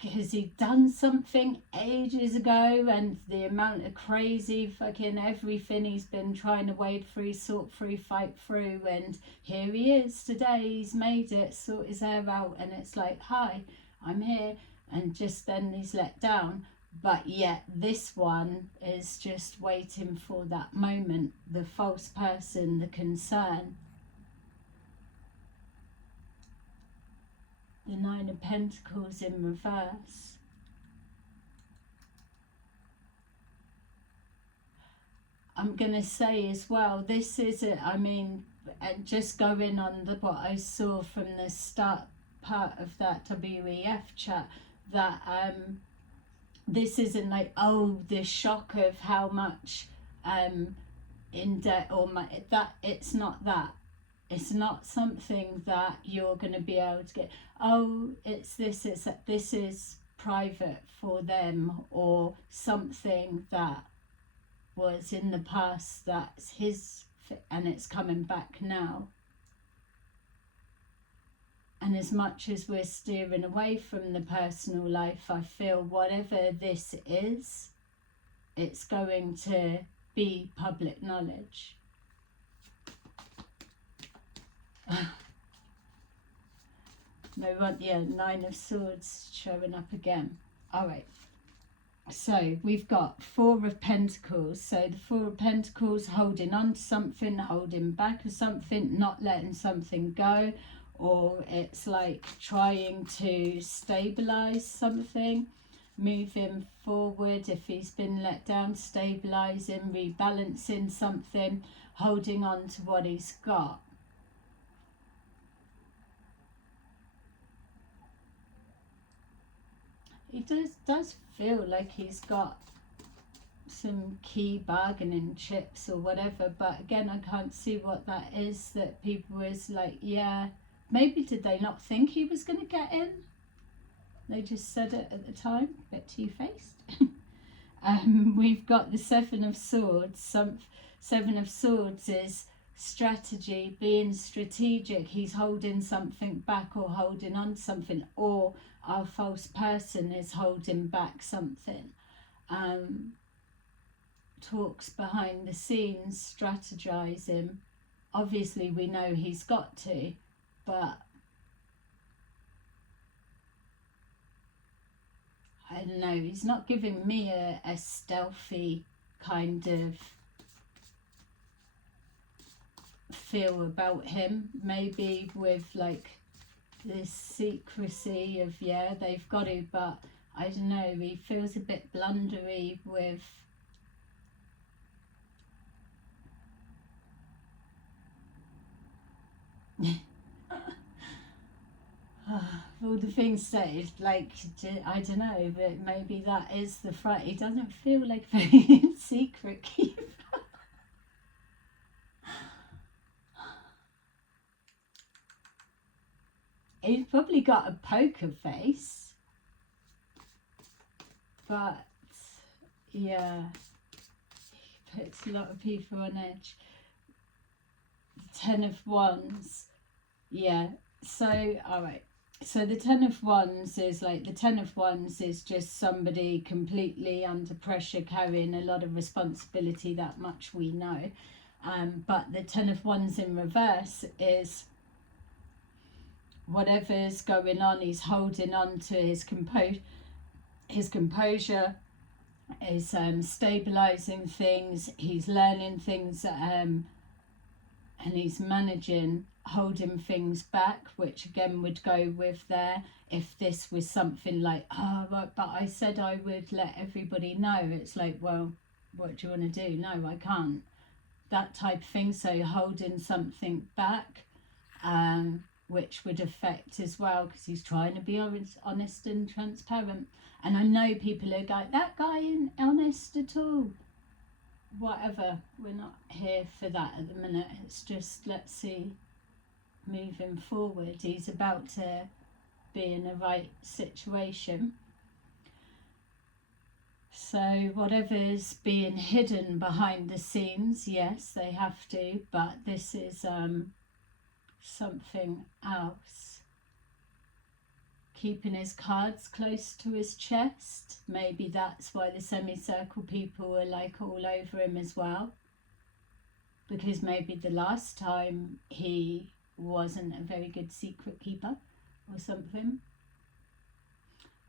has he done something ages ago, and the amount of crazy fucking everything he's been trying to wade through, sort through, fight through, and here he is today, he's made it, sort his hair out, and it's like, hi, I'm here, and just then he's let down. But yet this one is just waiting for that moment, the false person, the concern. The Nine of Pentacles in reverse. I'm going to say as well, this is it, I mean, just going on what I saw from the start part of that WEF chat, that this isn't like, oh, the shock of how much in debt or that, it's not that. It's not something that you're going to be able to get, oh, it's this, it's that. This is private for them, or something that was in the past that's his and it's coming back now. And as much as we're steering away from the personal life, I feel whatever this is, it's going to be public knowledge. No one, yeah, 9 of Swords showing up again. All right. So we've got 4 of Pentacles. So the 4 of Pentacles, holding on to something, holding back of something, not letting something go, or it's like trying to stabilize something, moving forward. If he's been let down, stabilizing, rebalancing something, holding on to what he's got. He does feel like he's got some key bargaining chips or whatever, but again, I can't see what that is. That people is like, yeah, maybe did they not think he was going to get in? They just said it at the time, a bit two-faced. We've got the 7 of Swords. 7 of Swords is strategy, being strategic. He's holding something back or holding on to something, or our false person is holding back something. Talks behind the scenes, strategizing. Obviously we know he's got to, but I don't know, he's not giving me a stealthy kind of feel about him. Maybe with like this secrecy of, yeah, they've got to, but I don't know, he feels a bit blundery with all the things said, like, I don't know, but maybe that is the fright. He doesn't feel like very secret keeper. He's probably got a poker face, but yeah, he puts a lot of people on edge. 10 of Wands, yeah. So, all right. So the 10 of Wands is like, the 10 of Wands is just somebody completely under pressure, carrying a lot of responsibility. That much we know. But the 10 of Wands in reverse is whatever's going on, he's holding on to his composure, is stabilizing things, he's learning things, and he's managing, holding things back, which again would go with there. If this was something like, oh, but I said I would let everybody know, it's like, well, what do you want to do? No, I can't. That type of thing. So holding something back, which would affect as well, because he's trying to be honest and transparent. And I know people are like, that guy isn't honest at all. Whatever, we're not here for that at the minute. It's just, let's see, moving forward, he's about to be in the right situation. So whatever's being hidden behind the scenes, yes, they have to, but this is something else. Keeping his cards close to his chest. Maybe that's why the semicircle people are like all over him as well. Because maybe the last time he wasn't a very good secret keeper or something.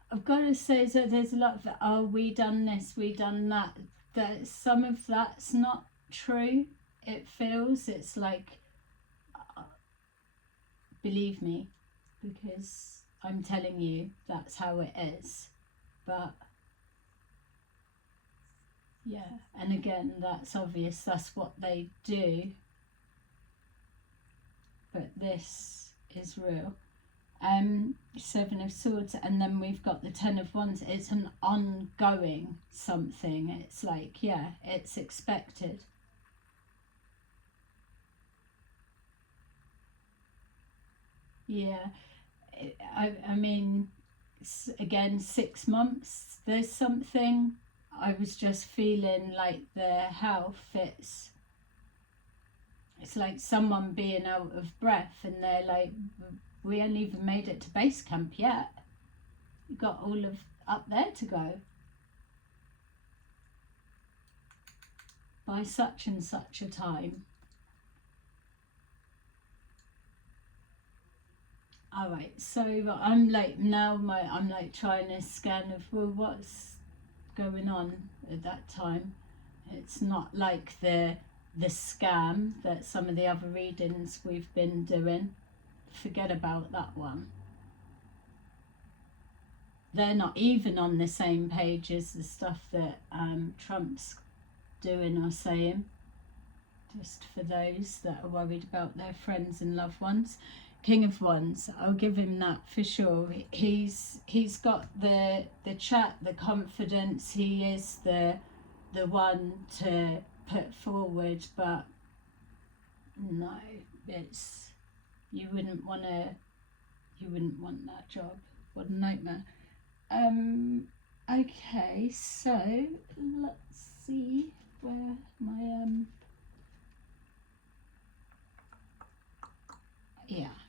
I've got to say that there's a lot of, oh, we done this, we done that. That some of that's not true. It feels, it's like, believe me, because I'm telling you that's how it is. But yeah, and again, that's obvious, that's what they do, but this is real. 7 of Swords, and then we've got the 10 of Wands. It's an ongoing something. It's like, yeah, it's expected. Yeah, I mean, again, 6 months, there's something. I was just feeling like the health, it's it's like someone being out of breath and they're like, we haven't even made it to base camp yet. You've got all of up there to go by such and such a time. All right, so I'm like now I'm like trying to scan of, well, what's going on at that time. It's not like the scam that some of the other readings we've been doing. Forget about that one. They're not even on the same page as the stuff that Trump's doing or saying, just for those that are worried about their friends and loved ones. King of Wands, I'll give him that for sure. He's got the chat, the confidence. He is the one to put forward, but no, it's, you wouldn't want that job. What a nightmare. Okay, so let's see where my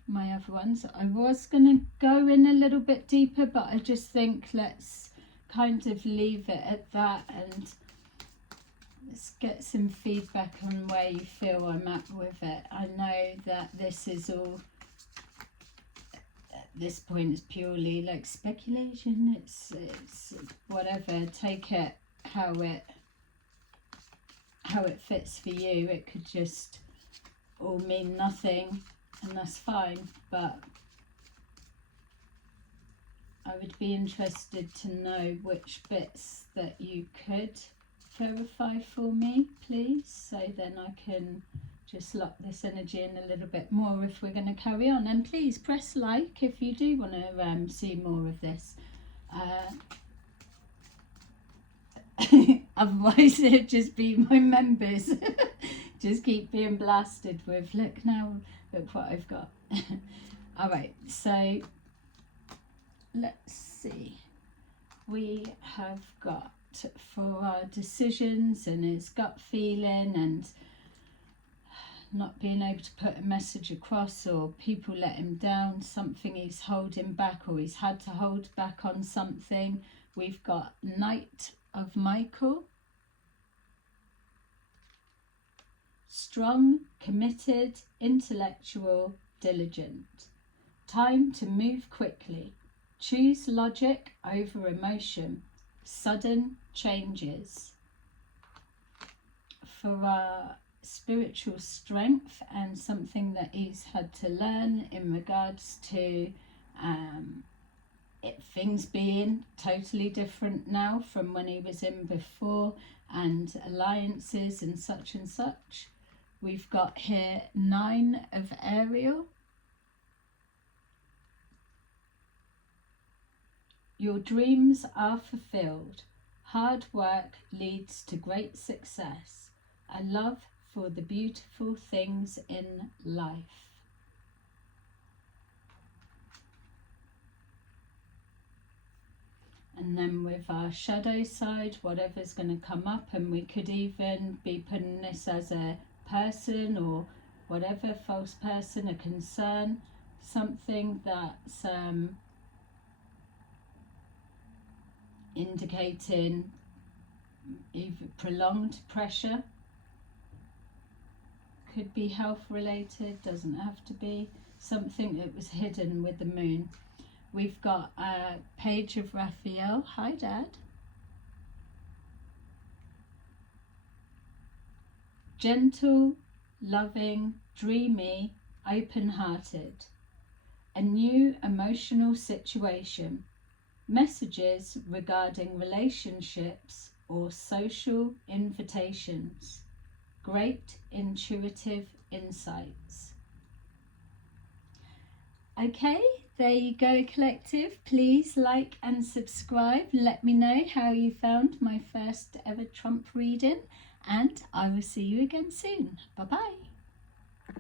my other ones. I was gonna go in a little bit deeper, but I just think let's kind of leave it at that and let's get some feedback on where you feel I'm at with it. I know that this is all, at this point, is purely like speculation. It's whatever. Take it how it fits for you. It could just all mean nothing, and that's fine, but I would be interested to know which bits that you could clarify for me, please, so then I can just lock this energy in a little bit more if we're going to carry on. And please press like if you do want to see more of this. Otherwise it'd just be my members just keep being blasted with, look what I've got. All right, so let's see. We have got for our decisions and his gut feeling and not being able to put a message across, or people let him down, something he's holding back, or he's had to hold back on something. We've got Knight of Michael. Strong, committed, intellectual, diligent. Time to move quickly. Choose logic over emotion. Sudden changes. For our spiritual strength and something that he's had to learn in regards to things being totally different now from when he was in before, and alliances and such. We've got here 9 of Ariel. Your dreams are fulfilled. Hard work leads to great success. A love for the beautiful things in life. And then with our shadow side, whatever's going to come up, and we could even be putting this as a person or whatever, false person, a concern, something that's indicating either prolonged pressure, could be health related, doesn't have to be, something that was hidden with the moon. We've got a Page of Raphael. Hi, Dad. Gentle, loving, dreamy, open-hearted. A new emotional situation. Messages regarding relationships or social invitations. Great intuitive insights. Okay, there you go, collective. Please like and subscribe. Let me know how you found my first ever Trump reading, and I will see you again soon. Bye bye.